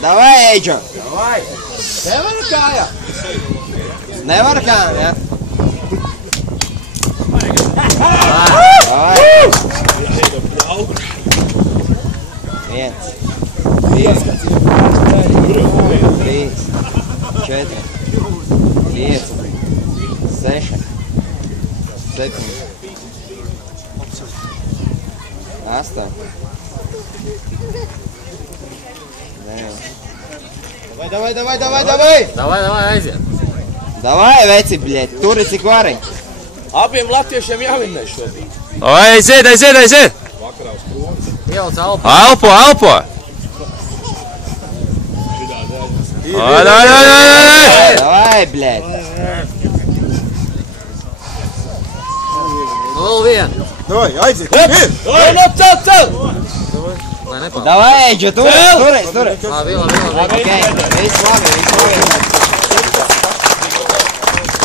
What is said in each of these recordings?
Davai, Eidžo! Davai! Nevar kājā! Nevar kājā, ja? Davai! Viens. 3, 4, 5, 6, 7, 8. Давай! Davai, aiziet! Davai, veci, bļēt, turi cik vari! Abiem latviešiem jāvinnē šodien. Aiziet! Ielc elpu! Elpo! Davai, bļēt! Vēl vienu! Davai, aiziet! Cel! Lai nepār. Davai, Eidžo, turi! Labi. Ok, viss labi.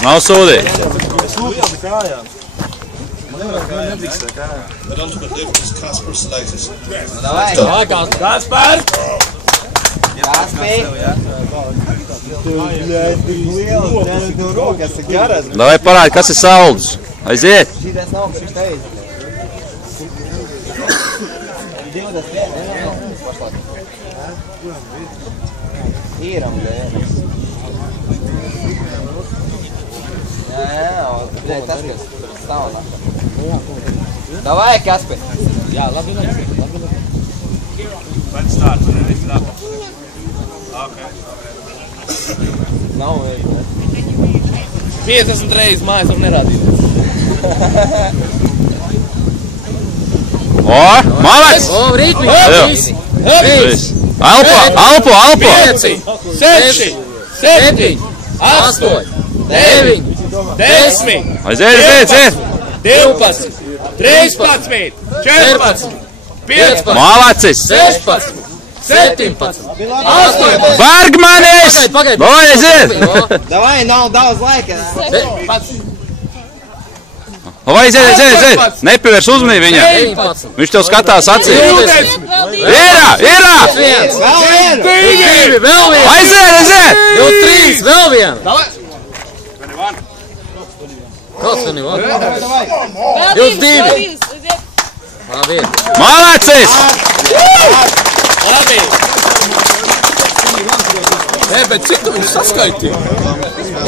Nav sūdīt. Davai, Kaspar! Kaspī! Rokas ir garas. Davai parādi, kas ir saldus. Aiziet! Šitas nav, kas viņš teiz. 20, pašlaik. Īram, dēļas. Jā, tas, kas stāv nākā. Davai, Kaspi! Jā, labi. Nav vajag, ne? 50 reizes mājas var nerādīt. Malec! Rītmi! Elpo! 5, 6, 7, 8, 9, 10, Aiziet! 12, 13, 14, 15, Malacis! 16, 17, 18, Bergmanis! Vai, aiziet! Davai, nav daudz laika. Vai, aiziet! Nepievērs uzmanību viņam! 19, Viņš tev skatās acīs! 20, Ir! Vēl vienu! 2, vēl vienu! Aiziet! 23, vēl vienu! Davai! Kāds 21? Davai! 22! Labi! Malacis! Labi! Nē, bet cik tu viņš saskaitīja?